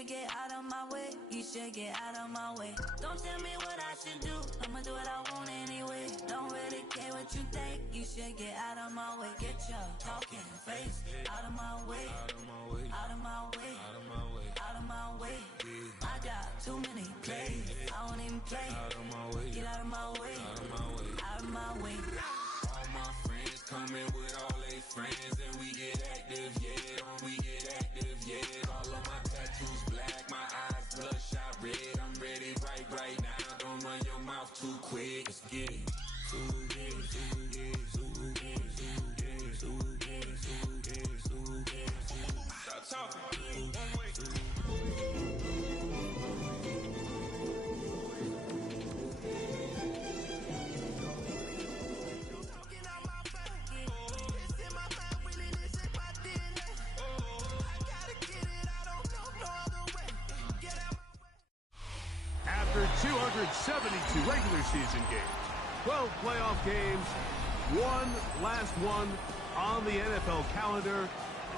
should get out of my way. You should get out of my way. Don't tell me what I should do. I'ma do what I want anyway. Don't really care what you think. You should get out of my way. Get your talking face out of my way. Out of my way. Out of my way. Out of my way. Out of my way. I got too many plays. I don't even play. Out of my way. Get out of my way. Out of my way. Out of my way. All my friends coming with all their friends, and we get active, yeah. We get active, yeah. All of my tattoos black, my eyes bloodshot red. I'm ready right now. Don't run your mouth too quick. Let's get it. Stop talking. One way. After 272 regular season games, 12 playoff games, one last one on the NFL calendar, and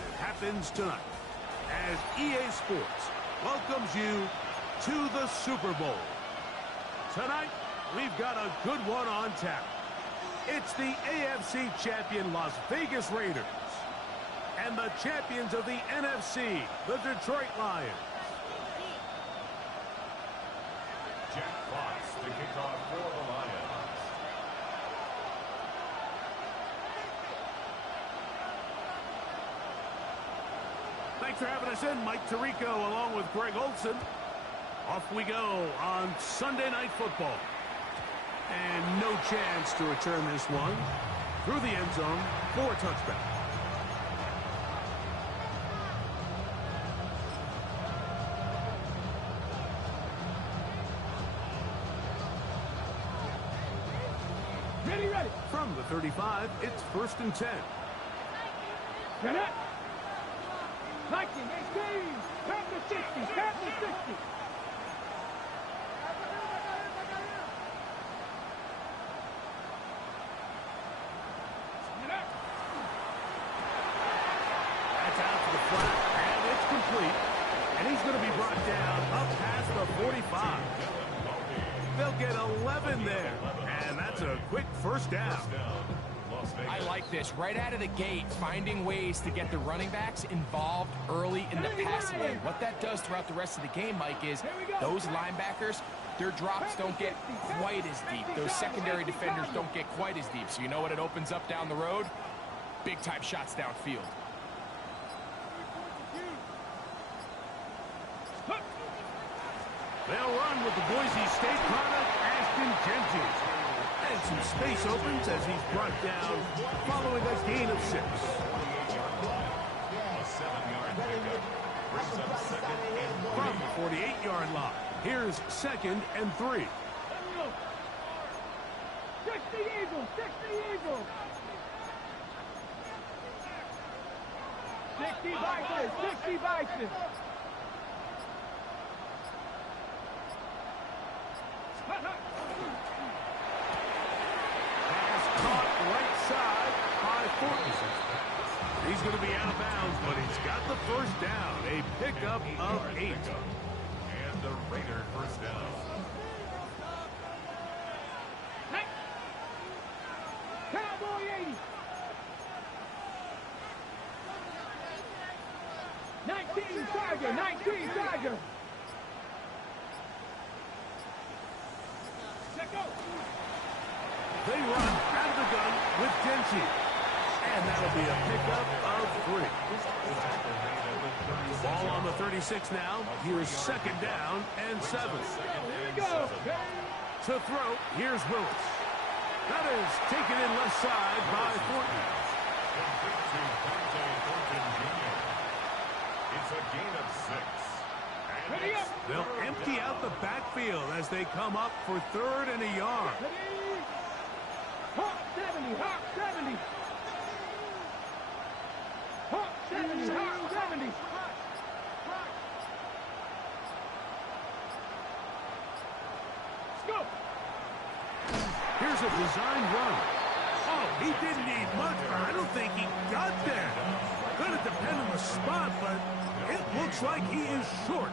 it happens tonight as EA Sports welcomes you to the Super Bowl. Tonight, we've got a good one on tap. It's the AFC champion Las Vegas Raiders and the champions of the NFC, the Detroit Lions. Jack Fox to kick off for the Lions. Thanks for having us in, Mike Tirico, along with Greg Olson. Off we go on Sunday Night Football. And no chance to return this one through the end zone for a touchdown. Ready. From the 35, it's 1st and 10. Get it. 19, 18, tap the 60, tap the 60. That's out to the flat, and it's complete. And he's going to be brought down up past the 45. They'll get 11 there, and that's a quick first down. I like this. Right out of the gate, finding ways to get the running backs involved early in the passing game. What that does throughout the rest of the game, Mike, is those linebackers, their drops don't get quite as deep. Those secondary defenders don't get quite as deep. So you know what it opens up down the road? Big-time shots downfield. They'll run with the Boise State product, Ashton Jenkins. And some space opens as he's brought down following a gain of 6. A 7-yard pickup brings up 2nd and 3. From the 48-yard line, here's 2nd and 3. 60 Eagles, 60 Eagles. 60 Vikings, 60 Vikings. Right side by Fortin. He's going to be out of bounds, but he's got the first down. A pickup of 8. And the Raider first down. Cowboy 80. 19 Tiger, 19 Tiger. Let go. They run out of the gun with Denchi. And that'll be a pickup of 3. Ball on the 36 now. Here's 2nd down and 7. Here we go. To throw, here's Willis. That is taken in left side by Fortin. It's a gain of 6. Ready up. They'll empty out the backfield as they come up for 3rd and a yard. Hawk 70, Hawk 70. Hawk 70, Hawk 70. Let's go. Here's a design run. Oh, he didn't need much, but I don't think he got there. Gonna depend on the spot, but it looks like he is short.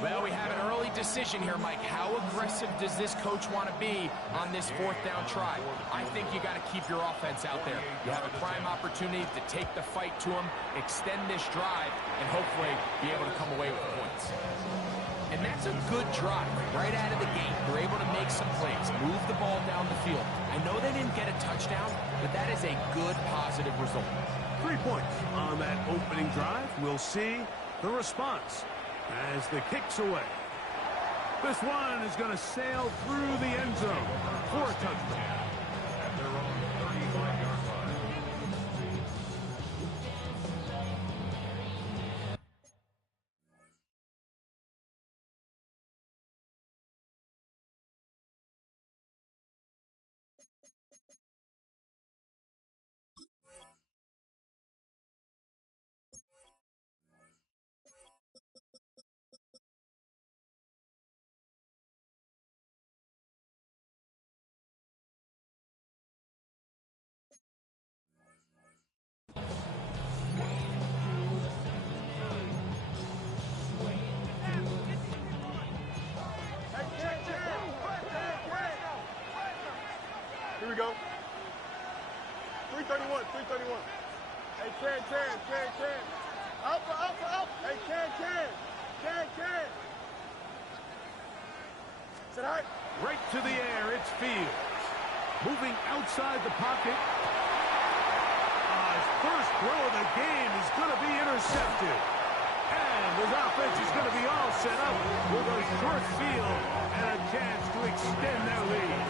Well, we have an early decision here, Mike. How aggressive does this coach want to be on this 4th down try? I think you got to keep your offense out there. You have a prime opportunity to take the fight to him, extend this drive, and hopefully be able to come away with points. And that's a good drive right out of the gate. They're able to make some plays, move the ball down the field. I know they didn't get a touchdown, but that is a good, positive result. 3 points on that opening drive. We'll see the response as the kick's away. This one is going to sail through the end zone for a touchdown. At their own 35-yard line. Here we go. 331, 331. Hey, Can. Up. Hey, Can. Sit high. Right to the air, it's Fields. Moving outside the pocket. His first throw of the game is going to be intercepted. And his offense is going to be all set up with a short field and a chance to extend their lead.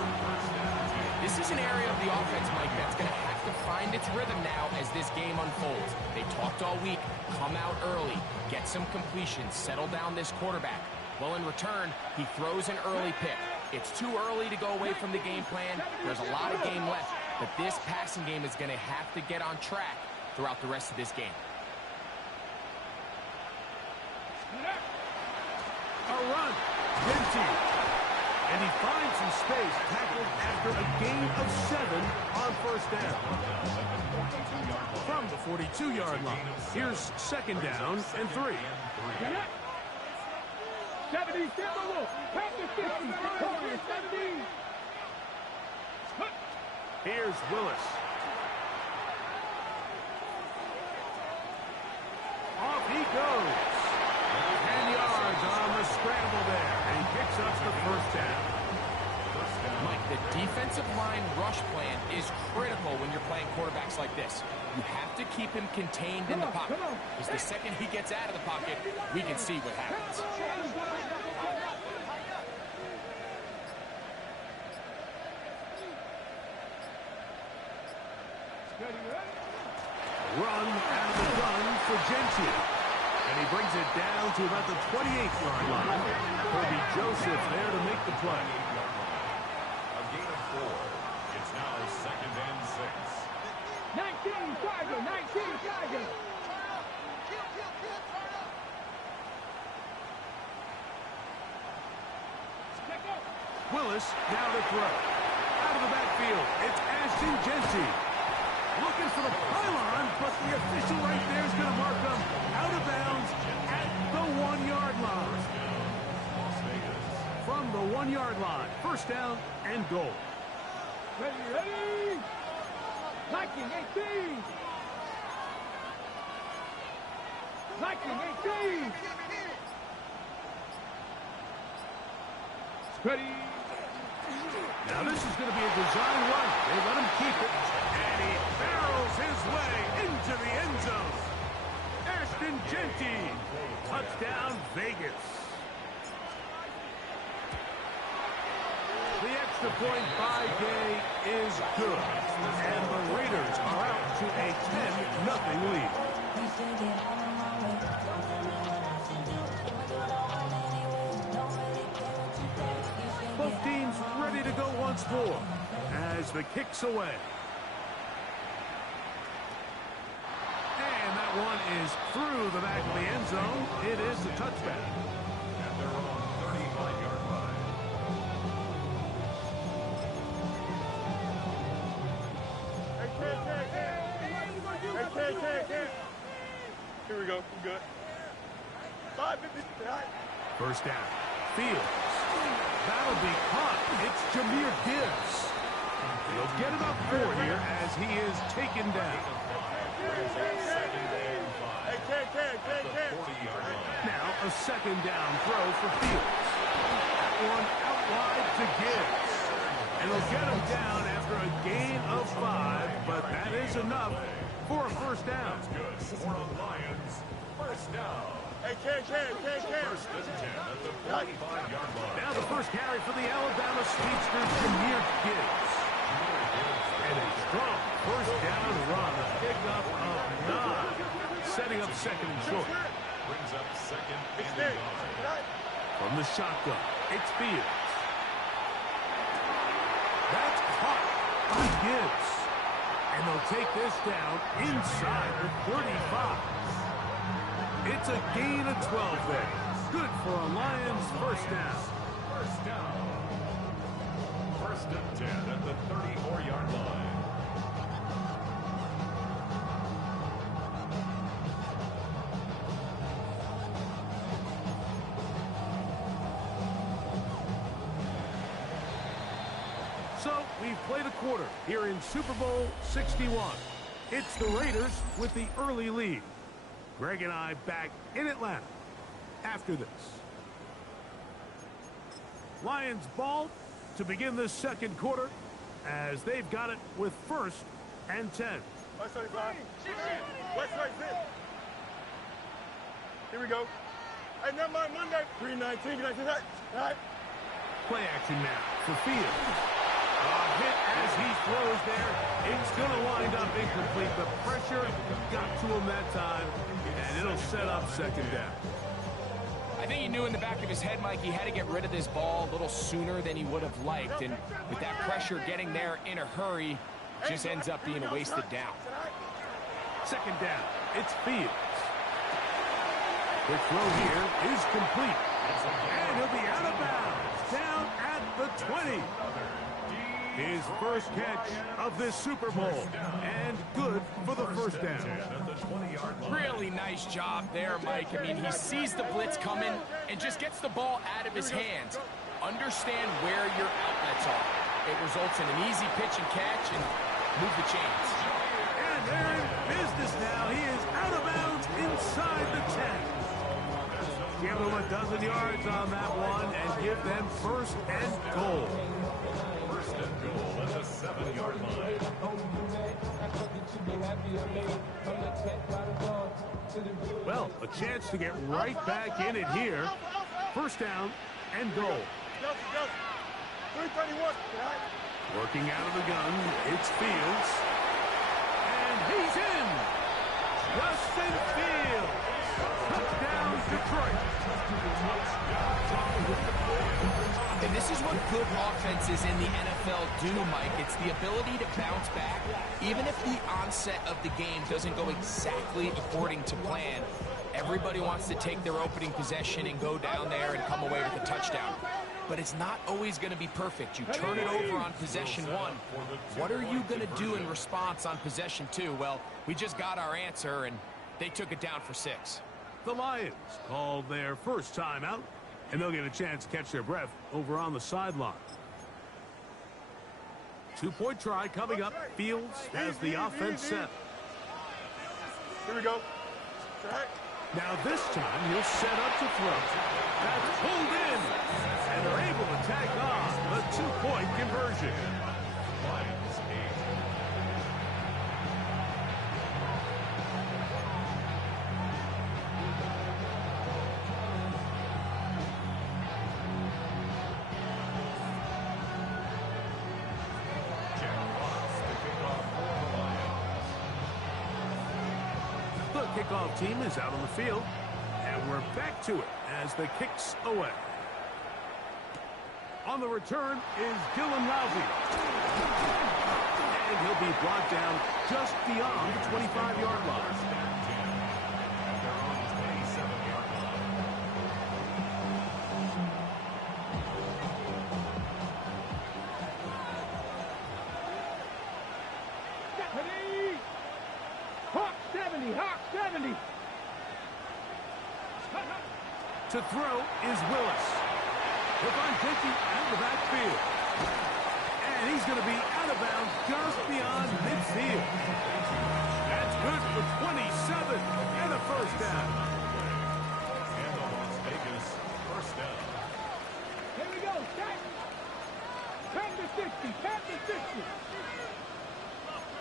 This is an area of the offense, Mike, that's going to have to find its rhythm now as this game unfolds. They talked all week, come out early, get some completions, settle down this quarterback. Well, in return, he throws an early pick. It's too early to go away from the game plan. There's a lot of game left, but this passing game is going to have to get on track throughout the rest of this game. A run. Genty. And he finds some space, tackled after a gain of 7 on first down. From the 42-yard line, here's 2nd down and 3. 70, step over. Pass the 50. 70. Here's Willis. Off he goes. 10 yards on the scramble there, and he picks up the first down. Mike, the defensive line rush plan is critical when you're playing quarterbacks like this. You have to keep him contained in the pocket, because the second he gets out of the pocket, we can see what happens. Run out of the gun for Genty. And he brings it down to about the 28-yard line. Kobe Joseph there to make the play. A gain of 4. It's now 2nd and 6. 19, Tiger. Willis now to throw. Out of the backfield, it's Ashton Genty. Looking for the pylon, but the official right there is going to mark him out of bounds at the 1-yard line. From the 1-yard line, first down and goal. Ready. Liking 18. Ready. Now this is going to be a design run. They let him keep it, and he barrels his way into the end zone. Ashton Genty, touchdown Vegas. The extra point by Gay is good, and the Raiders are out to a 10-0 lead. Both teams ready to go once more as the kick's away. And that one is through the back of the end zone. It is a touchback. At their own 35-yard line. Hey, Can. Here we go. We good. 550. First down. Fields. That'll be caught. It's Jahmyr Gibbs. He'll get about 4 here as he is taken down. Now a second down throw for Fields. That one out wide to Gibbs. And he'll get him down after a gain of 5, but that is enough for a first down. Good for the Lions. First down. Hey, First and 10 at the 45-yard line. Now the first carry for the Alabama speedster, Jahmyr Gibbs. And a strong first down run, a pickup of 9. Setting up second and short. Brings up second and a yard. From the shotgun, it's Fields. That's caught by Gibbs. And they'll take this down inside the 35. It's a gain of 12 there. Good for a Lions first down. First down. First and 10 at the 34-yard line. So we've played a quarter here in Super Bowl 61. It's the Raiders with the early lead. Greg and I back in Atlanta after this. Lions ball to begin this second quarter as they've got it with first and 10. West 35. West 36. Here we go. Hey, never mind Monday. 319. Can I see that? All right. Play action now for Fields. A hit as he throws there. It's going to wind up incomplete. The pressure got to him that time, and it'll set up second down. I think he knew in the back of his head, Mike, he had to get rid of this ball a little sooner than he would have liked. And with that pressure getting there in a hurry, just ends up being a wasted down. Second down, it's Fields. The throw here is complete. And he'll be out of bounds, down at the 20. His first catch of this Super Bowl, and good for the first down. Really nice job there, Mike. I mean, he sees the blitz coming and just gets the ball out of his hands. Understand where your outlets are. It results in an easy pitch and catch and move the chains. And they're in business now. He is out of bounds inside the 10. Give them a dozen yards on that one and give them first and goal. First and goal at the 7-yard line. Well, a chance to get right back in it here. First down and goal. 331. Working out of the gun, it's Fields. And he's in. Justin Fields. Touchdown, Detroit. And this is what good offenses in the NFL do, Mike. It's the ability to bounce back. Even if the onset of the game doesn't go exactly according to plan, everybody wants to take their opening possession and go down there and come away with a touchdown. But it's not always going to be perfect. You turn it over on possession 1. What are you going to do in response on possession 2? Well, we just got our answer, and they took it down for 6. The Lions called their first timeout, and they'll get a chance to catch their breath over on the sideline. 2-point try coming up. Fields has the offense set. Here we go. Now this time he'll set up to throw. That's pulled in, and they're able to tack on the 2-point conversion. Lions 8. The kickoff team is out on the field, and we're back to it as the kick's away. On the return is Dylan Lousy. And he'll be brought down just beyond the 25-yard line. Hawk 70, Hawk 70. To throw is Willis. He'll find Dickey out of the backfield. And he's going to be out of bounds just beyond midfield. That's good for 27 and a first down. And the Las Vegas first down. Here we go, set. 10 to 60, 10 to 60.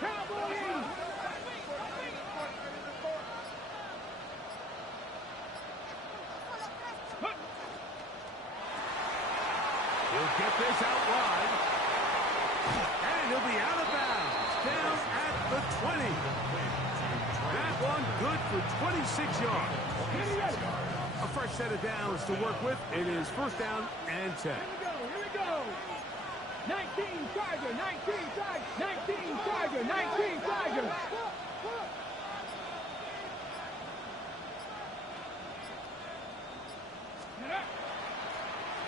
Cowboy 80. He'll get this out wide. And he'll be out of bounds. Down at the 20. That one good for 26 yards. A fresh set of downs to work with. It is first down and 10. Here we go. 19 Tiger, 19 Tiger, 19 Tiger, 19 Tiger.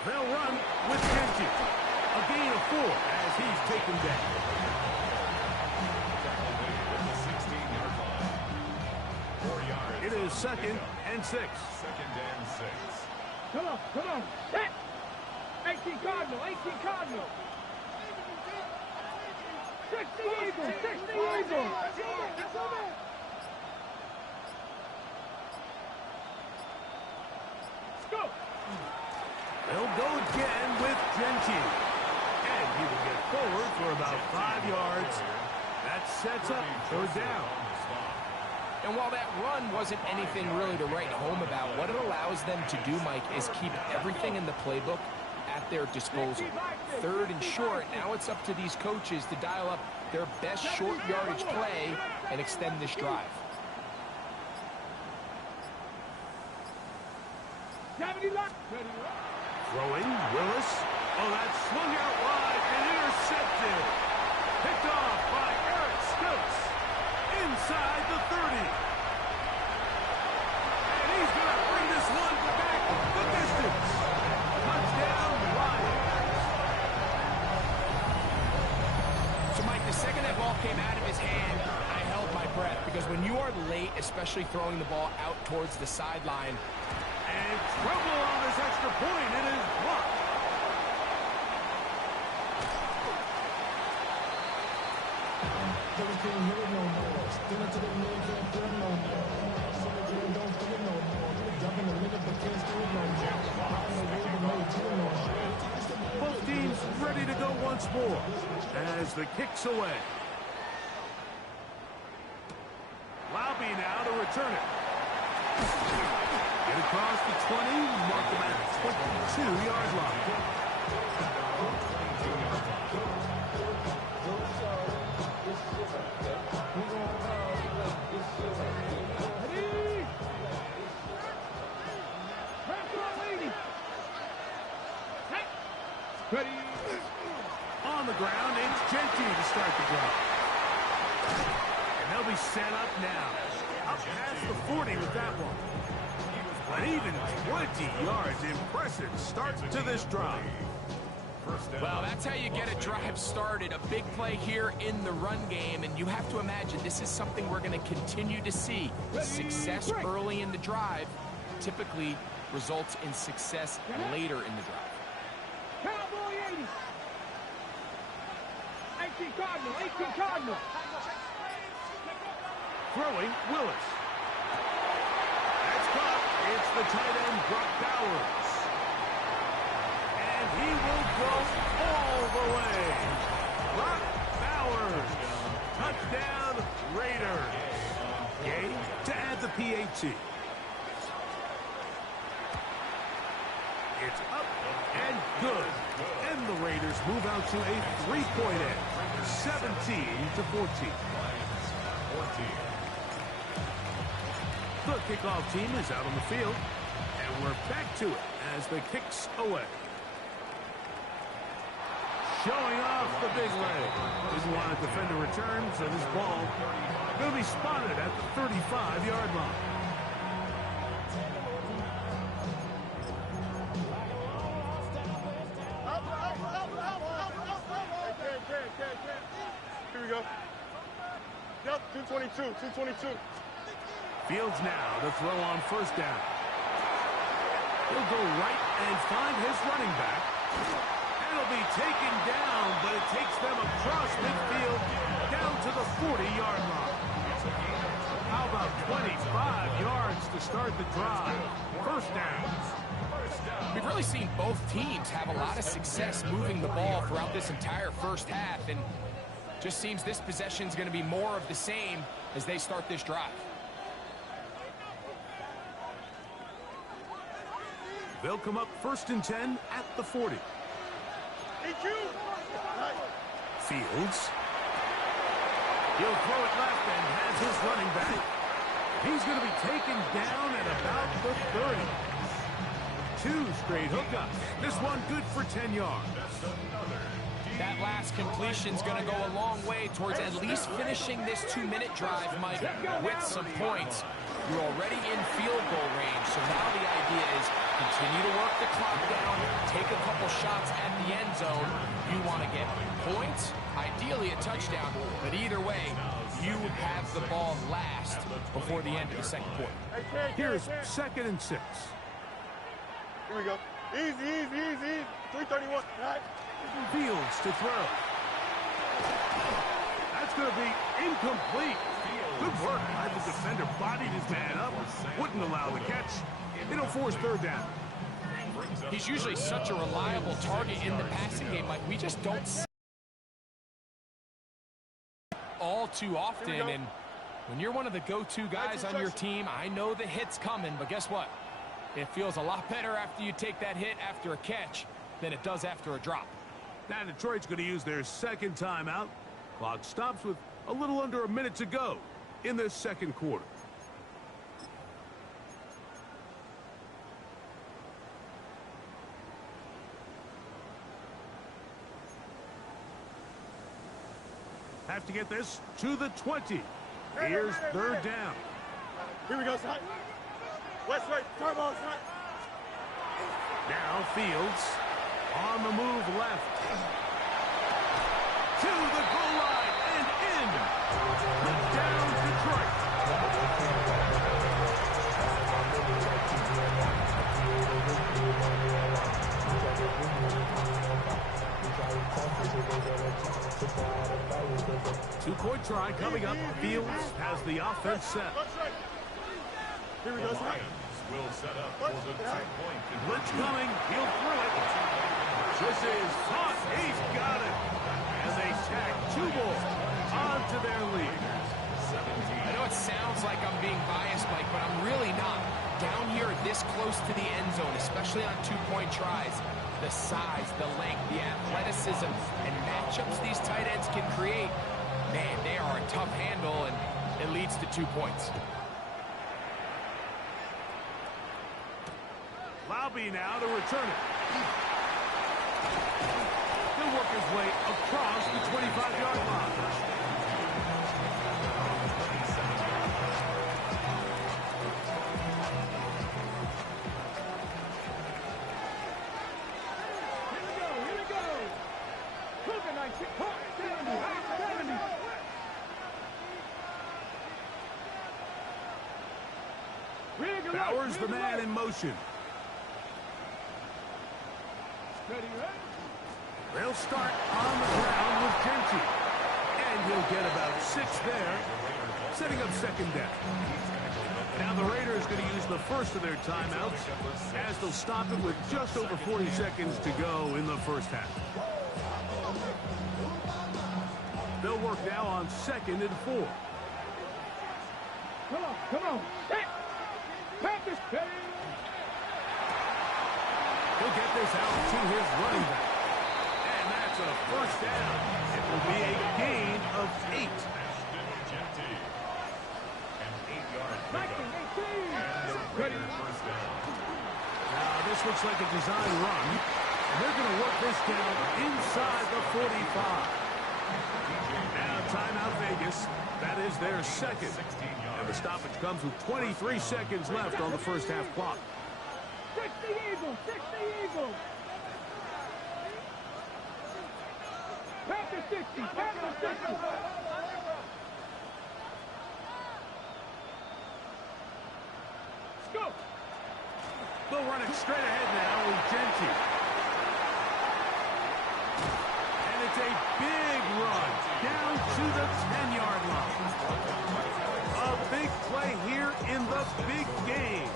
They'll run with Genji. A gain of 4 as he's taken down. With the 16-yard line. 4 yards. It is second and 6. Second and 6. Come on, come on. Set. 18 Cardinal, 18 Cardinal. 60 Eagles, 60 Eagles. Let's go. They'll go again with Genji. And he will get forward for about 5 yards. That sets up third down. And while that run wasn't anything really to write home about, what it allows them to do, Mike, is keep everything in the playbook at their disposal. Third and short, now it's up to these coaches to dial up their best short yardage play and extend this drive. Throwing, Willis. Oh, that swung out wide and intercepted. Picked off by Eric Stokes. Inside the 30. And he's going to bring this one back the distance. Touchdown, Lions. So, Mike, the second that ball came out of his hand, I held my breath, because when you are late, especially throwing the ball out towards the sideline, and trouble on this extra point. It is blocked. Both teams ready to go once more as the kick's away. Laube now to return it. Get across the 20, mark them at 22-yard line. Ready. On the ground, it's Genty to start the drive. And they'll be set up now. Up past the 40 with that one. But even 20 yards, impressive start to this drive. well, that's how you get a drive started. A big play here in the run game, and you have to imagine this is something we're going to continue to see. Success early in the drive typically results in success later in the drive. Cowboy 80. 18 Cardinal, 18 Cardinal. Throwing, Willis. That's caught. It's the tight end, Brock Bowers. And he will go all the way. Brock Bowers. Touchdown, Raiders. Gay to add the pt2. It's up and good. And the Raiders move out to a 3-point edge. 17-14. The kickoff team is out on the field, and we're back to it as the kick's away. Showing off the big leg. Didn't want to defend a return, so this ball going to be spotted at the 35-yard line. Here we go. Yep, 222. Fields now to throw on first down. He'll go right and find his running back. And it'll be taken down, but it takes them across midfield down to the 40-yard line. How about 25 yards to start the drive? First down. We've really seen both teams have a lot of success moving the ball throughout this entire first half, and just seems this possession is going to be more of the same as they start this drive. They'll come up 1st and 10 at the 40. Fields. He'll throw it left and has his running back. He's going to be taken down at about the 30. 2 straight hookups. This one good for 10 yards. That last completion's going to go a long way towards at least finishing this 2-minute drive, Mike, with some points. You're already in field goal range, so now the idea is continue to work the clock down, take a couple shots at the end zone. You want to get points, ideally a touchdown, but either way, you have the ball last before the end of the second quarter. Here's 2nd and 6. Here we go. Easy, easy, easy. 331. Fields to throw. That's going to be incomplete. Good work by the defender. Bodied his man up. Wouldn't allow the catch. It'll force 3rd down. He's usually such a reliable target in the passing game. Like, we just don't see all too often. And when you're one of the go-to guys on your team, I know the hit's coming, but guess what? It feels a lot better after you take that hit after a catch than it does after a drop. Now Detroit's going to use their 2nd timeout. Clock stops with a little under a minute to go in the second quarter. Have to get this to the 20. Here's 3rd down. Here we go, son. West right, turbo, son. Now Fields on the move left. To the goal line and in. Down Detroit. Two-point try coming up. Fields has the offense set. Here we go, son. Will set up for the 2-point Blitz coming. He'll throw it. This is hot. He's got it. And they tag 2 more onto their lead. I know it sounds like I'm being biased, Mike, but I'm really not. Down here this close to the end zone, especially on 2-point tries, the size, the length, the athleticism, and matchups these tight ends can create, man, they are a tough handle, and it leads to 2 points. Laube now to return it. He'll work his way across the 25-yard line. Here we go. Cougar 19, 70. Bowers the man in motion. They'll start on the ground with Genty. And he'll get about 6 there, setting up 2nd down. Now the Raiders going to use the first of their timeouts as they'll stop it with just over 40 seconds to go in the first half. They'll work now on 2nd and 4. Come on. Practice. He'll get this out to his running back. And that's a first down. It will be a gain of 8. Now this looks like a design run. And they're going to work this down inside the 45. Now timeout Vegas. That is their 2nd. And the stoppage comes with 23 seconds left on the first half clock. 60 Eagles. Panther 60. Let's go. They'll run it straight ahead now with Genty. And it's a big run down to the 10-yard line. A big play here in the big game.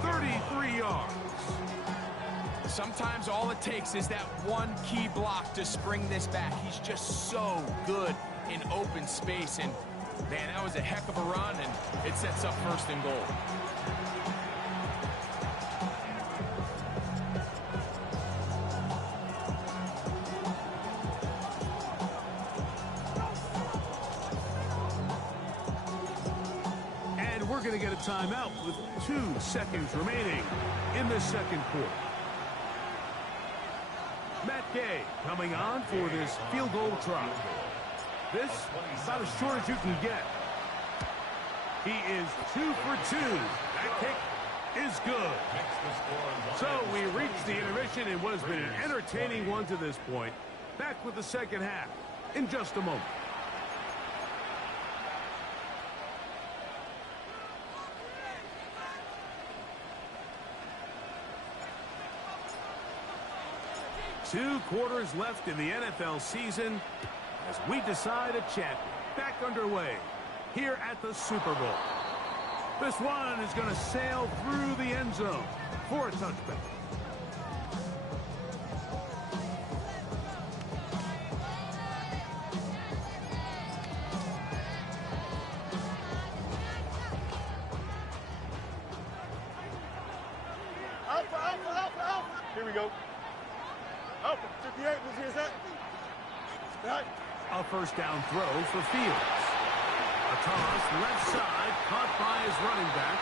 33 yards. Sometimes all it takes is that one key block to spring this back. He's just so good in open space. And, man, that was a heck of a run, and it sets up 1st and goal. And we're going to get a timeout with 2 seconds remaining in the second quarter. Matt Gay coming on for this field goal try. This about as short as you can get. He is 2 for 2. That kick is good. So we reach the intermission in what has been an entertaining one to this point. Back with the second half in just a moment. Two quarters left in the NFL season as we decide a champion. Back underway here at the Super Bowl. This one is going to sail through the end zone for a touchback. Here we go. Oh, 58 was his that. Right. A first down throw for Fields. A toss left side, caught by his running back.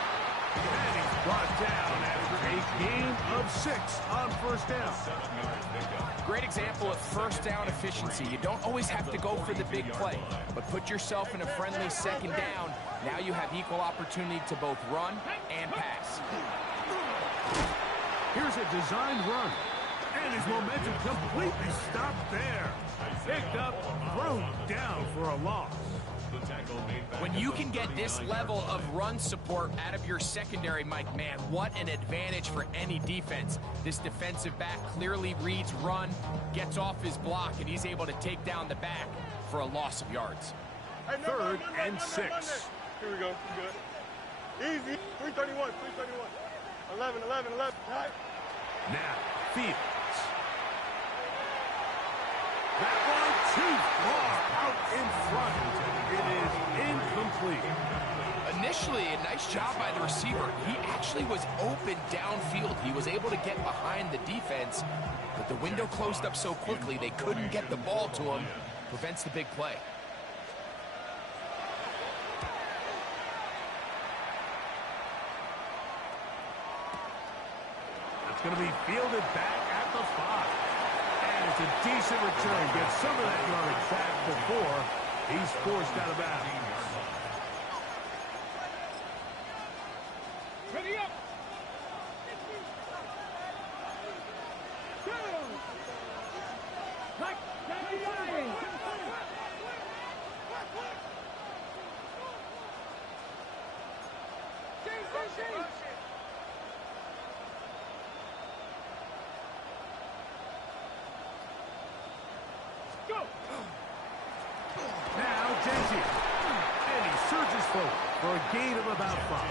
And he's brought down after a gain of 6 on first down. Great example of first down efficiency. You don't always have to go for the big play, but put yourself in a friendly second down. Now you have equal opportunity to both run and pass. Here's a designed run. And his momentum completely stopped there. Picked up, thrown down for a loss. When you can get this level of run support out of your secondary, Mike, man, what an advantage for any defense. This defensive back clearly reads run, gets off his block, and he's able to take down the back for a loss of yards. 3rd and 6. Here we go. Good. Easy. 331. 331. 11. Right. Now, Fields. That one too far out in front. It is incomplete. Initially, a nice job by the receiver. He actually was open downfield. He was able to get behind the defense, but the window closed up so quickly they couldn't get the ball to him. Prevents the big play. It's going to be fielded back at the 5. And it's a decent return. Gets some of that yardage back before he's forced out of bounds. Ready up. Go. Like Lions. Change. Go. Now Genty. And he surges forward for a gain of about 5.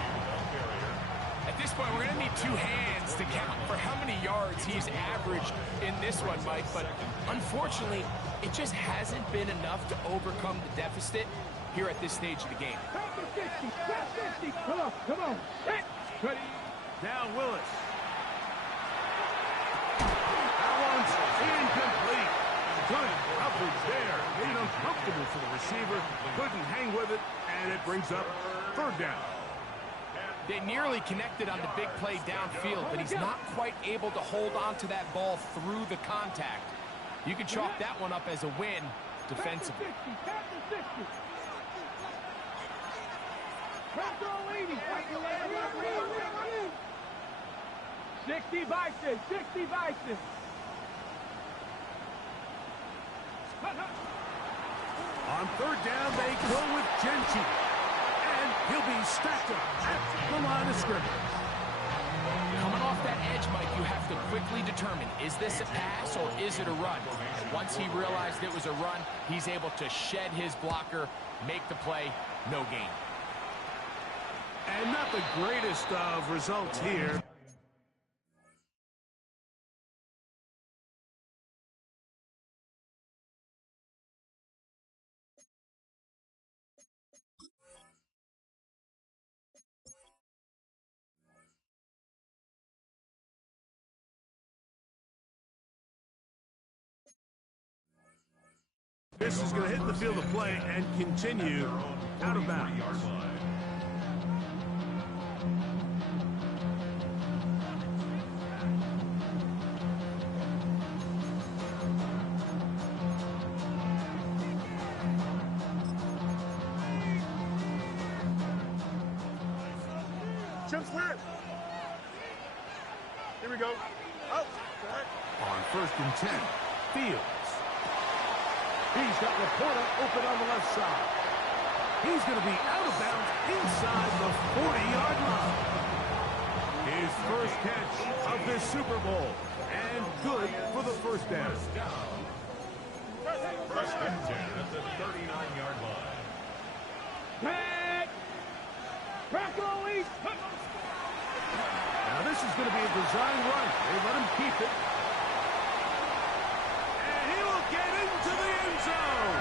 At this point, we're going to need 2 hands to count for how many yards he's averaged in this one, Mike. But unfortunately, it just hasn't been enough to overcome the deficit here at this stage of the game. Back to 50. Back 50. Come on. Set. Ready. Now Willis. That one's incomplete. Good coverage there. Made it uncomfortable for the receiver. Couldn't hang with it, and it brings up 3rd down. They nearly connected on the big play downfield, but he's not quite able to hold on to that ball through the contact. You can chalk that one up as a win defensively. Back to 60. Back to 80. 60 Bison. 60 Bison. On 3rd down, they go with Genty. And he'll be stacked up at the line of scrimmage. Coming off that Mike, you have to quickly determine, is this a pass or is it a run? And once he realized it was a run, he's able to shed his blocker, make the play, no gain. And not the greatest of results here. This is going to hit the field of play and continue out of bounds. Chip split. Here we go. Out. On 1st and 10, Fields. He's got Laporta open on the left side. He's going to be out of bounds inside the 40-yard line. His first catch of this Super Bowl, and good for the first down. First and 10 at the 39-yard line. Back. Broccoli. Now this is going to be a design run. They let him keep it. And he will get into the end zone.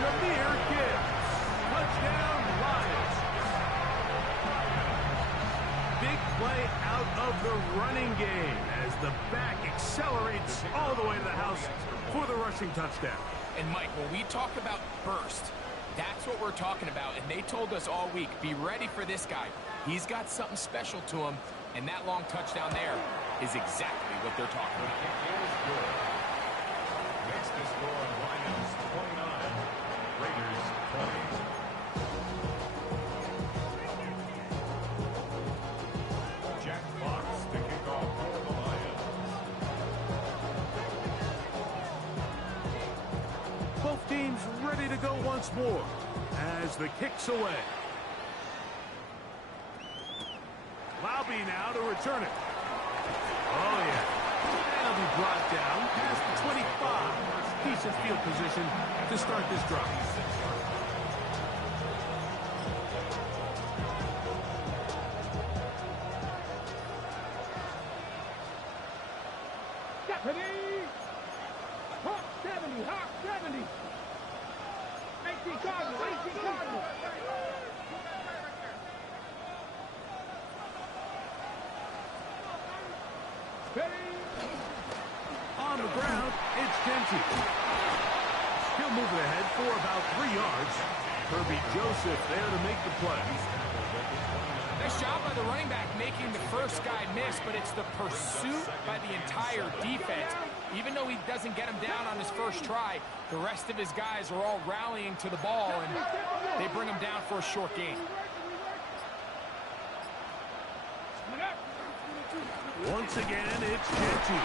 Jahmyr Gibbs. Touchdown, Lions. Big play out of the running game as the back accelerates all the way to the house for the rushing touchdown. And Mike, when we talk about burst, that's what we're talking about. And they told us all week, be ready for this guy. He's got something special to him. And that long touchdown there is exactly what they're talking about. Makes the score on Lions 29, Raiders 20. Jack Fox to kick off for the Lions. Both teams ready to go once more as the kick's away. Laube now to return it. Oh, yeah. And he'll be brought down past the 25. Decent field position to start this drive. Deputy. Hawk 70. Hawk 70. 18 Cardinal. 18 Cardinal. On the ground, it's Genty. He'll move it ahead for about 3 yards. Herbie Joseph there to make the play. Nice job by the running back making the first guy miss, but it's the pursuit by the entire defense. Even though he doesn't get him down on his first try, the rest of his guys are all rallying to the ball, and they bring him down for a short gain. Once again, it's Genty.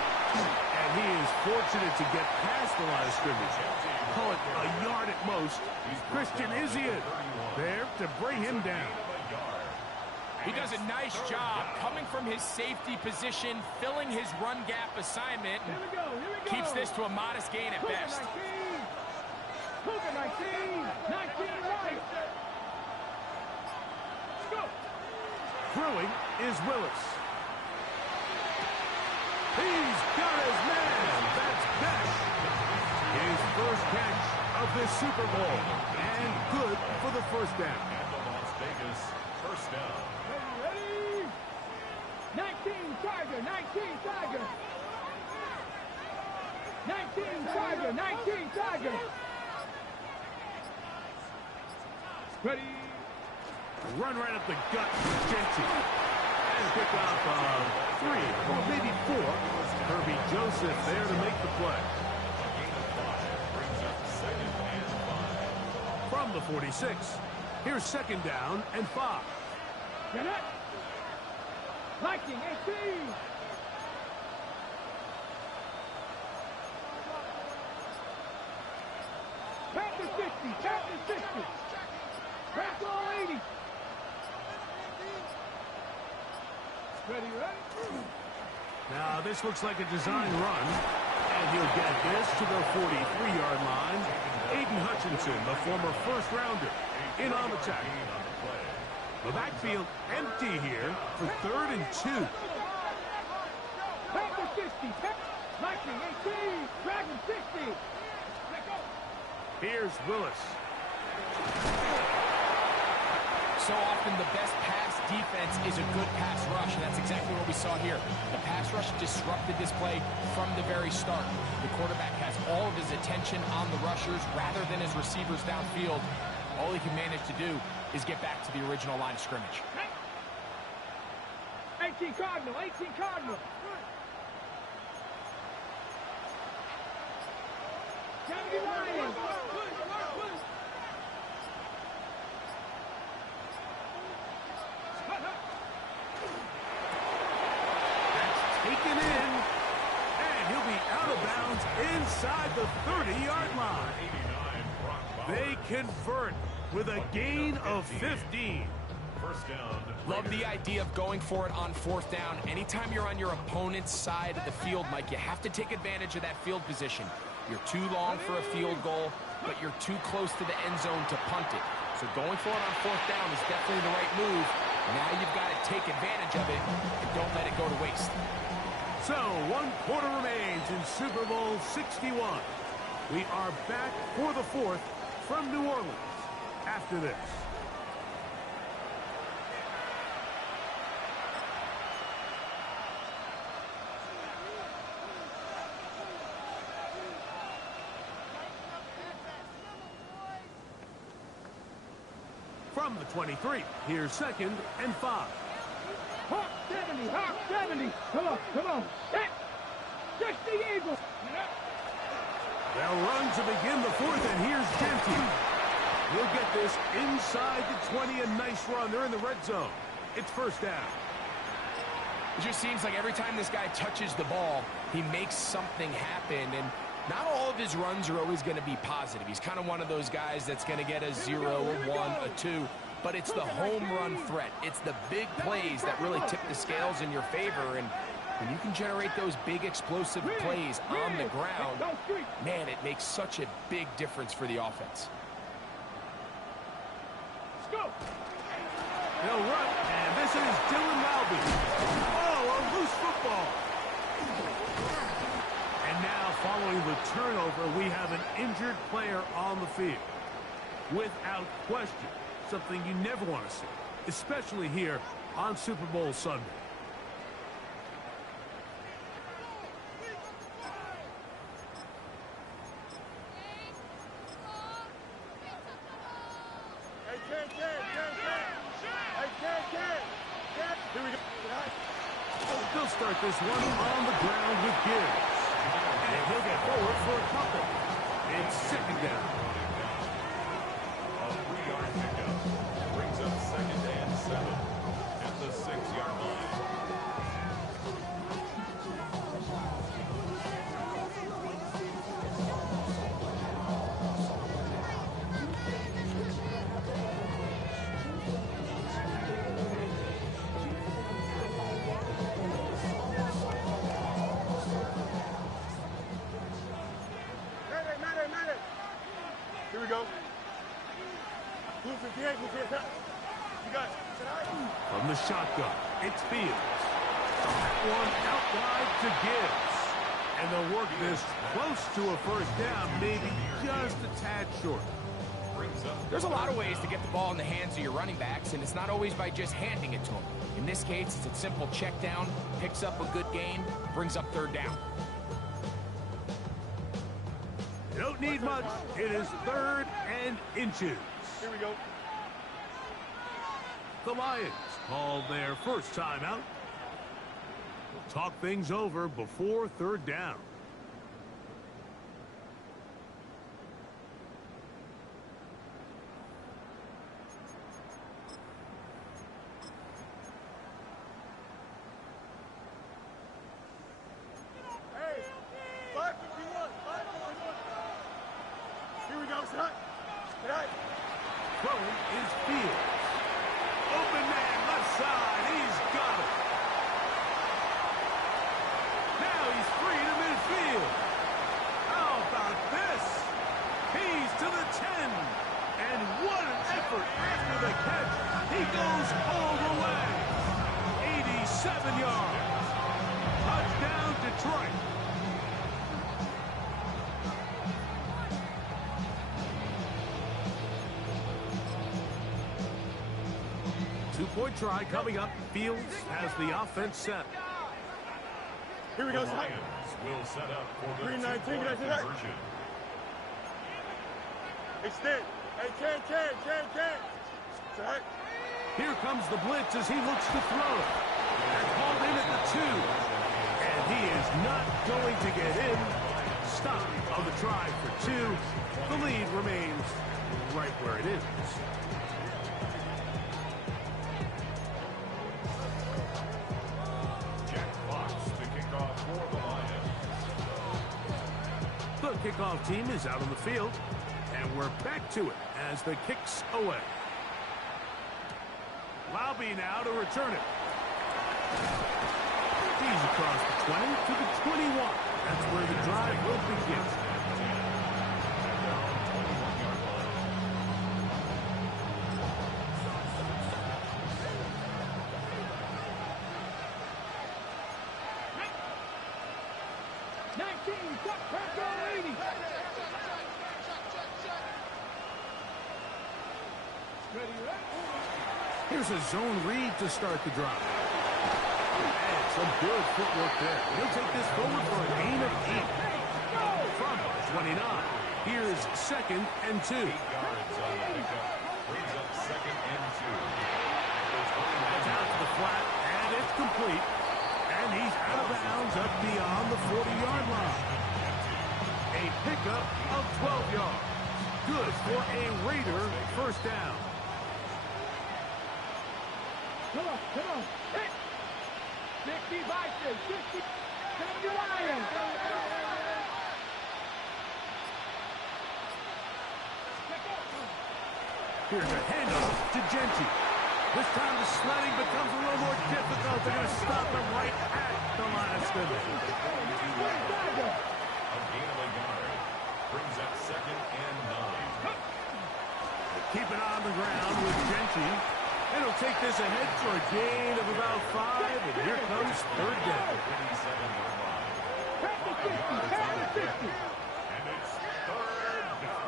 And he is fortunate to get past the line of scrimmage. Call it a yard at most. Christian Izzian there to bring him down. He does a nice job coming from his safety position, filling his run gap assignment, and keeps this to a modest gain at best. 19. 19 right. Go. Throwing is Willis. He's got his man. That's Besh. His first catch of this Super Bowl. And good for the first down. And the Las Vegas first down. Ready? 19 Tiger. 19 Tiger. 19 Tiger. 19 Tiger. Ready? Run right up the gut for Genty. And pick off 3 or maybe 4. Herbie Joseph there to make the play. A gain of 5 brings up 2nd and 5. From the 46, here's 2nd down and 5. Get it. Viking 18. Tap the 60. Tap the 60. Back all 80. Ready, ready? Now, this looks like a design run. And he'll get this to the 43-yard line. Aiden Hutchinson, the former first-rounder, in on the tackle. The backfield empty here for 3rd and 2. Packer 60, Lightning 18, Dragon 60. Here's Willis. So often the best pass defense is a good pass rush, and that's exactly what we saw here. The pass rush disrupted this play from the very start. The quarterback has all of his attention on the rushers rather than his receivers downfield. All he can manage to do is get back to the original line of scrimmage. 18 Cardinal, 18 Cardinal. Johnny Lions. Taken in, and he'll be out of bounds inside the 30-yard line. They convert with a gain of 15. First down. Love the idea of going for it on 4th down. Anytime you're on your opponent's side of the field, Mike, you have to take advantage of that field position. You're too long for a field goal, but you're too close to the end zone to punt it. So going for it on 4th down is definitely the right move. Now you've got to take advantage of it and don't let it go to waste. So, 1 quarter remains in Super Bowl 61. We are back for the 4th from New Orleans after this. From the 23, here's 2nd and 5. Hawk 70, Hawk 70. Come on. Set. Just the Eagles. They'll run to begin the 4th, and here's Genty. We'll get this inside the 20, a nice run. They're in the red zone. It's 1st down. It just seems like every time this guy touches the ball, he makes something happen, and not all of his runs are always going to be positive. He's kind of one of those guys that's going to get a 0, a 1, a 2, but it's the home run threat. It's the big plays that really tip the scales in your favor, and when you can generate those big explosive plays on the ground, man, it makes such a big difference for the offense. Let's go. They'll run, and this is Dylan Malby. Oh, a loose football. And now, following the turnover, we have an injured player on the field. Without question, something you never want to see, especially here on Super Bowl Sunday. They'll start this one on the ground with Gibbs. And he'll get forward for a couple. It's 2nd down. A 3-yard pickup brings up 2nd and 7 at the 6-yard line. Here we go. Blue 58, blue 58. You got it. From the shotgun, it's Fields. One out wide to Gibbs. And they'll work this close to a 1st down, maybe just a tad short. There's a lot of ways to get the ball in the hands of your running backs, and it's not always by just handing it to them. In this case, it's a simple check down, picks up a good gain, brings up 3rd down. You don't need much. It is 3rd and inches. Here we go. The Lions called their first timeout. We'll talk things over before 3rd down. Hey, 551, 551. Here we go, son. Tonight. Throwing is Fields. Open man left side. He's got it. 7 yards. Touchdown, Detroit. Two-point try coming up. Fields has the offense set. Here we go, The Lions will set up for the 319, two-point can I see that? conversion. Extend. Hey, can. Set. Here comes the blitz as he looks to throw. That's called in at the 2. And he is not going to get in. Stop on the try for 2. The lead remains right where it is. Jack Fox to kick off for the Lions. The kickoff team is out on the field. And we're back to it as the kick's away. Laube now to return it. He's across the 20 to the 21. That's where the drive will begin. Here's a zone read to start the drive. And some good footwork there. He'll take this forward for a gain of 8. From 29. Here's 2nd and 2. 8 yards on the pickup. Brings up 2nd and 2. It's out to the flat, and it's complete. And he's out of bounds up beyond the 40-yard line. A pickup of 12 yards. Good for a Raider first down. Come on. Hit. 60 Vikings, 60 Lions. Here's a handoff to Genty. This time the sledding becomes a little more difficult. They're going to stop him right at the line of scrimmage. A gain of a yard. Brings up 2nd and 9. Keep it on the ground with Genty. And he'll take this ahead for a gain of about 5. And here comes 3rd down. 37-yard line. Pass the 50. And it's 3rd down.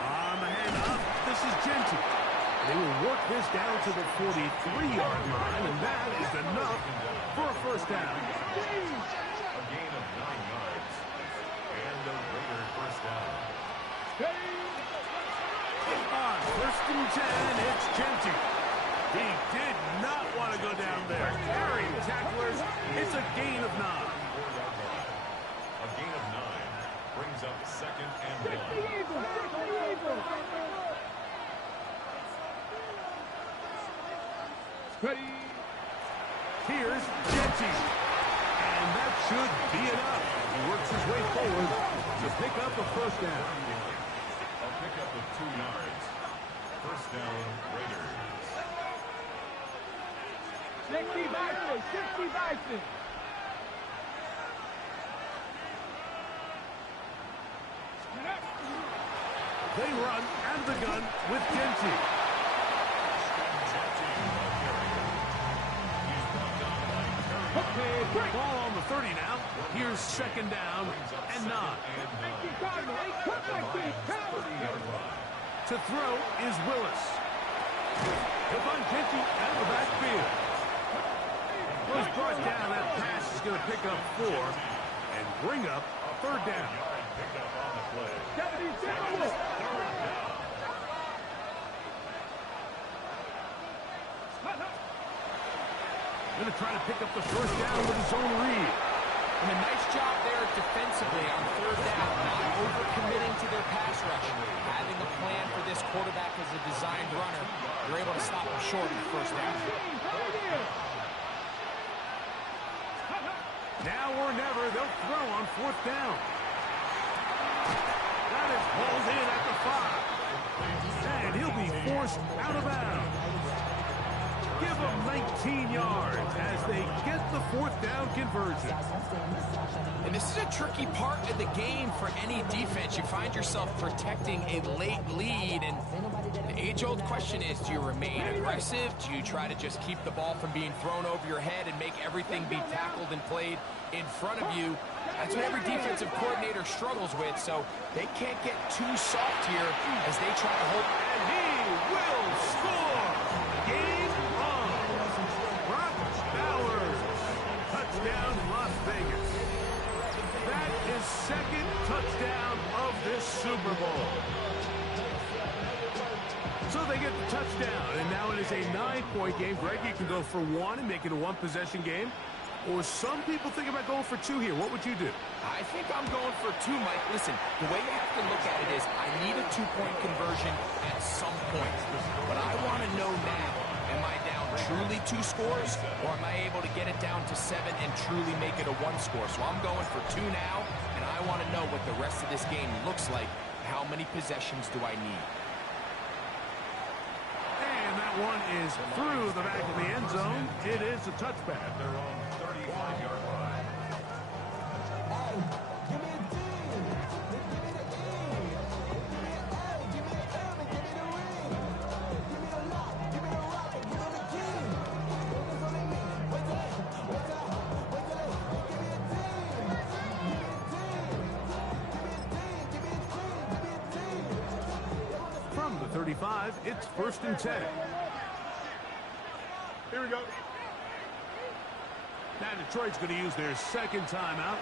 On the handoff, this is Genty. They will work this down to the 43-yard line, and that is enough for a first down. A gain of 9 yards. And a Raider first down. On 1st and 10, it's Genty. He did not want to go down there. Carrying tacklers, it's a gain of 9. 4-yard line. A gain of 9. Brings up 2nd and 1. Ready. Here's Genty. And that should be enough. He works his way forward to pick up a first down. A pickup of 2 yards. First down, Raiders. 60 Vikings. They run out of the gun with Genty. Ball on the 30 now. Here's 2nd down and 9. To throw is Willis. He'll find Genty out of the backfield. Was brought down. That pass is going to pick up 4 and bring up 3rd down. Picked up on the play. Going to try to pick up the first down with his own read. And a nice job there defensively on 3rd down, not overcommitting to their pass rush. Having a plan for this quarterback as a designed runner, you're able to stop him short of the first down. Now or never, they'll throw on 4th down. That is hauled in at the 5. And he'll be forced out of bounds. Give them 19 yards as they get the 4th down conversion. And this is a tricky part of the game for any defense. You find yourself protecting a late lead, and the age-old question is, do you remain aggressive? Do you try to just keep the ball from being thrown over your head and make everything be tackled and played in front of you? That's what every defensive coordinator struggles with, so they can't get too soft here as they try to hold. And he will score! Game on! Brock Bowers, touchdown Las Vegas. That is second touchdown of this Super Bowl. So they get the touchdown, and now it is a 9-point game. Greg, you can go for one and make it a one-possession game. Or some people think about going for two here. What would you do? I think I'm going for two, Mike. Listen, the way you have to look at it is I need a 2-point conversion at some point. But I want to know now, am I down truly 2 scores, or am I able to get it down to 7 and truly make it a 1 score? So I'm going for 2 now, and I want to know what the rest of this game looks like. How many possessions do I need? And that one is through the back of the end zone. It is a touchback. Their own 35-yard line. From the 35, it's 1st and 10. Here we go. Now Detroit's going to use their second timeout,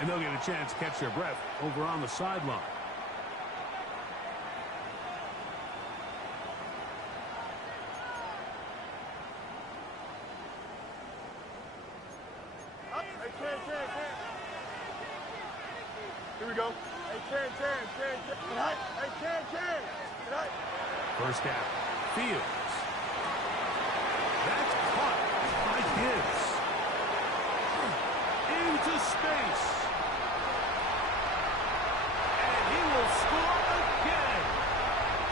and they'll get a chance to catch their breath over on the sideline. Up. Hey, Terrence. Here we go. Hey, Terrence. Hey, Terrence. First down, Fields. That's caught by Gibbs. Into space. And he will score again.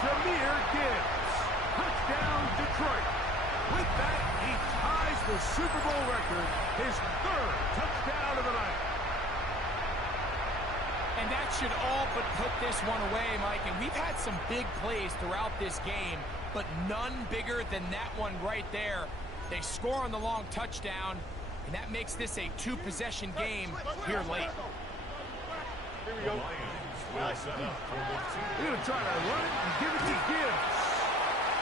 Jahmyr Gibbs. Touchdown, Detroit. With that, he ties the Super Bowl record, his 3rd touchdown of the night. And that should all but put this one away, Mike. And we've had some big plays throughout this game, but none bigger than that one right there. They score on the long touchdown, and that makes this a 2-possession game here late. Here we go. Will set up for the 2. They're going to try to run it and give it to Gibbs.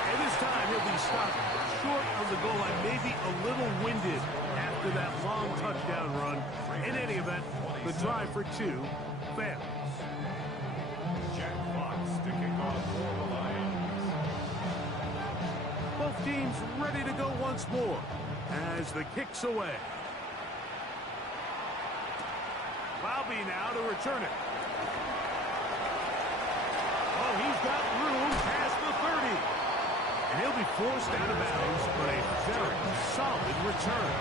And this time he'll be stopped short of the goal line, maybe a little winded after that long touchdown run. In any event, the try for 2 fails. Jack Fox to kick off for the Lions. Both teams ready to go once more as the kick's away. Bobby now to return it. Oh, he's got room past the 30. And he'll be forced out of bounds, but a very solid return.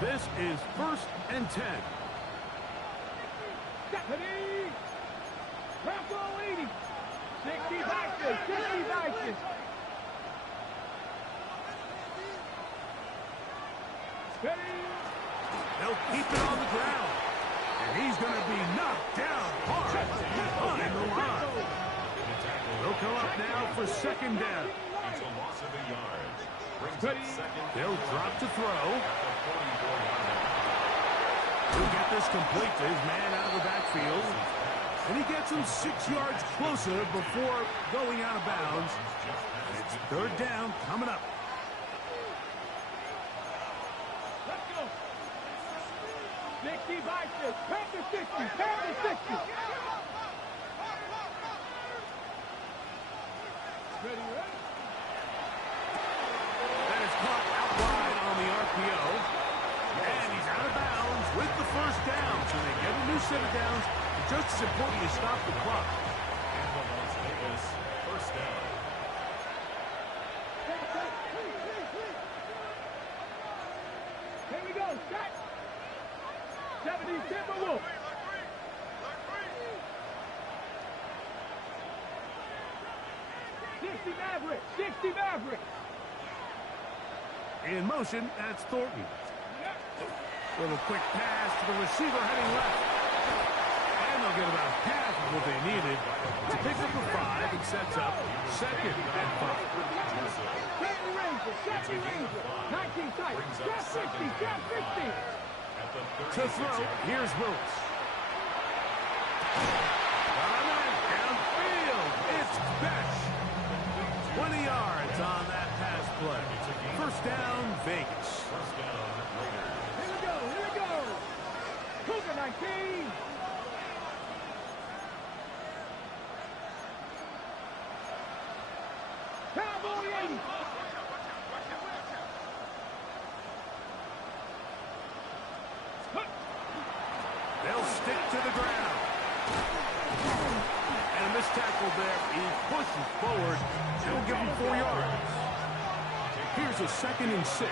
This is 1st and 10. Stephanie! Rambo 80! 60 backers! 60 backers! Steady! They'll keep it on the ground. And he's going to be knocked down hard behind the line. They'll come up now for 2nd down. It's a loss of a yard. Brings up 2nd. They'll drop to throw. At the 44-yard line. He'll get this complete to his man out of the backfield. And he gets him 6 yards closer before going out of bounds. It's 3rd down coming up. Let's go! 60 backers! Pass to 60! Pass to 60! Ready, ready? That is caught out wide on the RPO. And he's out of bounds with the 1st down. So they get a new set of downs. But just as importantly, stop the clock. And the Las Vegas 1st down. Here we go, set! 70 Timberwolves! 60 Maverick! 60 Maverick! In motion, that's Thornton. Little quick pass to the receiver heading left. And they'll get about half of what they needed to pick up a 5 and sets up 2nd and 5. Second Ranger, second Ranger. 19 tight. Gap 50, gap 50. To throw, here's Willis. Downfield, it's Besh. 20 yards on that pass play. First down, Vegas. First down, Raiders. Here we go, here we go. Cougar 19. Cowboy 80. They'll stick to the ground. And a missed tackle there. He pushes forward. It'll give him 4 yards. Here's a 2nd and 6. 4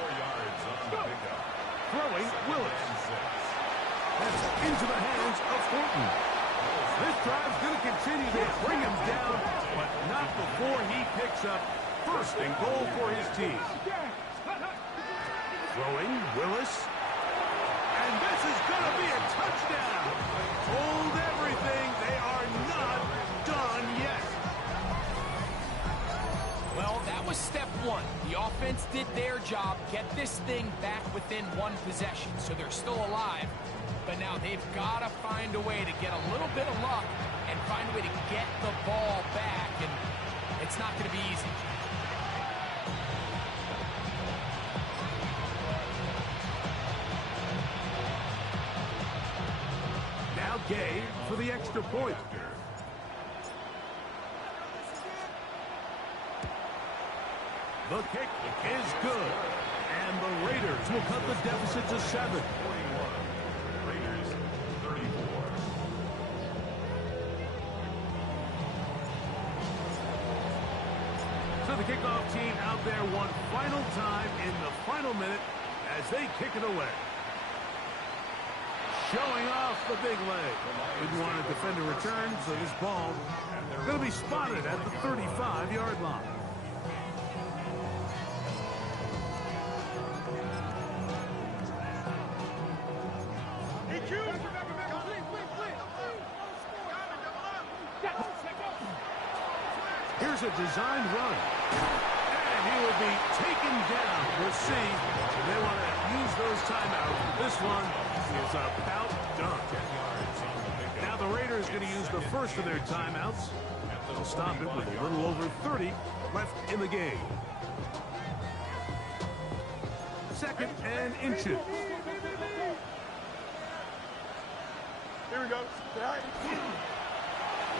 yards on the pickup. Throwing, Willis. That's into the hands of Thornton. This drive's going to continue to bring him down, but not before he picks up 1st and goal for his team. Throwing, Willis. And this is going to be a touchdown. Hold everything. They are not done yet. Well, that was step 1. The offense did their job, get this thing back within 1 possession, so they're still alive. But now they've got to find a way to get a little bit of luck and find a way to get the ball back, and it's not going to be easy. Now Gay for the extra point. The kick is good. And the Raiders will cut the deficit to 7. 41. Raiders 34. So the kickoff team out there one final time in the final minute as they kick it away. Showing off the big leg. Didn't want to defend a return, so this ball going to be spotted at the 35-yard line. Here's a designed run. And he will be taken down. We'll see. They want to use those timeouts. This one is about done. Now the Raiders going to use the first of their timeouts. They'll stop it with a little over 30 left in the game. 2nd and inches. Here we go.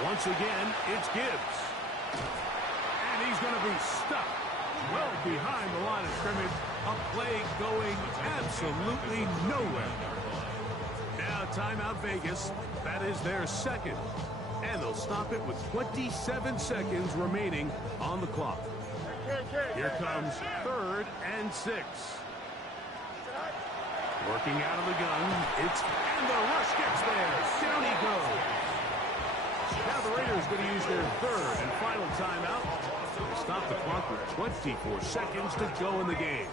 Once again, it's Gibbs. And he's going to be stuck well behind the line of scrimmage. A play going absolutely nowhere. Now timeout Vegas. That is their 2nd. And they'll stop it with 27 seconds remaining on the clock. Here comes 3rd and 6. Working out of the gun. And the rush gets there. Down he goes. Now the Raiders going to use their 3rd and final timeout. They stop the clock with 24 seconds to go in the game.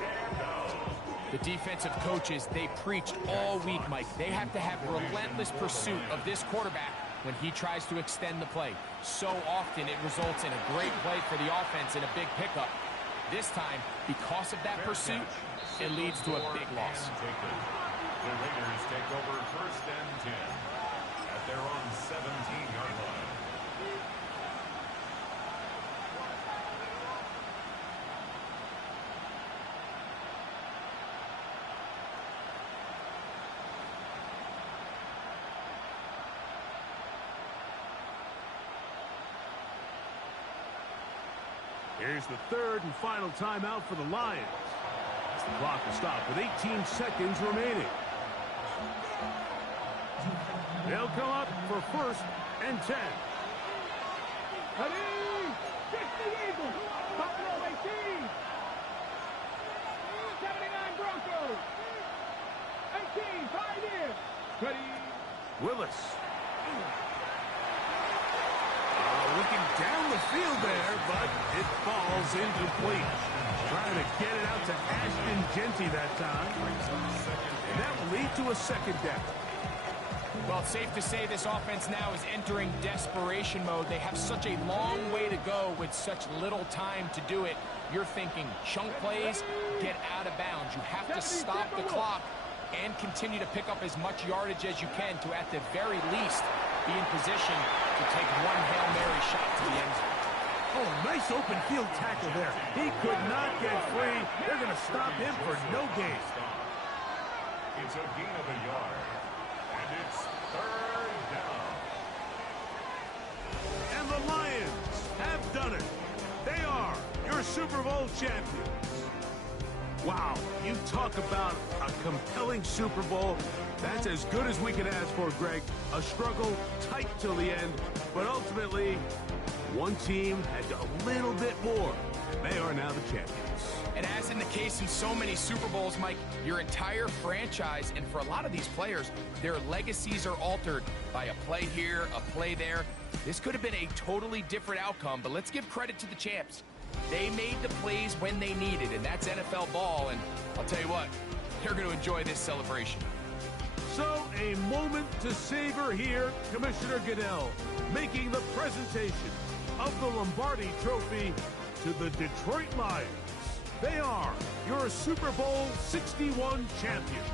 The defensive coaches, they preach all week, Mike. They have to have relentless pursuit of this quarterback when he tries to extend the play. So often it results in a great play for the offense and a big pickup. This time, because of that pursuit, it leads to a big loss. The Raiders take over 1st and 10 at their own 17-yard line. Here's the 3rd and final timeout for the Lions. As the clock will stop with 18 seconds remaining. They'll come up for 1st and 10. Ready? 60 Eagles. Buffalo 18. 79 Broncos. 18, 5 in. Ready? Willis. With looking down the field there, but it falls incomplete. Trying to get it out to Ashton Genty that time. And that will lead to a second down. Well, it's safe to say this offense now is entering desperation mode. They have such a long way to go with such little time to do it. You're thinking chunk plays, get out of bounds. You have to stop the clock and continue to pick up as much yardage as you can to, at the very least, be in position to take one Hail Mary shot to the end zone. Oh, nice open field tackle there. He could not get free. They're going to stop him for no gain. It's a gain of a yard. And it's third down. And the Lions have done it. They are your Super Bowl champions. Wow, you talk about a compelling Super Bowl. That's as good as we can ask for, Greg. A struggle tight till the end, but ultimately, one team had a little bit more. They are now the champions. And as in the case in so many Super Bowls, Mike, your entire franchise, and for a lot of these players, their legacies are altered by a play here, a play there. This could have been a totally different outcome, but let's give credit to the champs. They made the plays when they needed, and that's NFL ball, and I'll tell you what, they're going to enjoy this celebration. So, a moment to savor here, Commissioner Goodell, making the presentation of the Lombardi Trophy to the Detroit Lions. They are your Super Bowl 61 champions.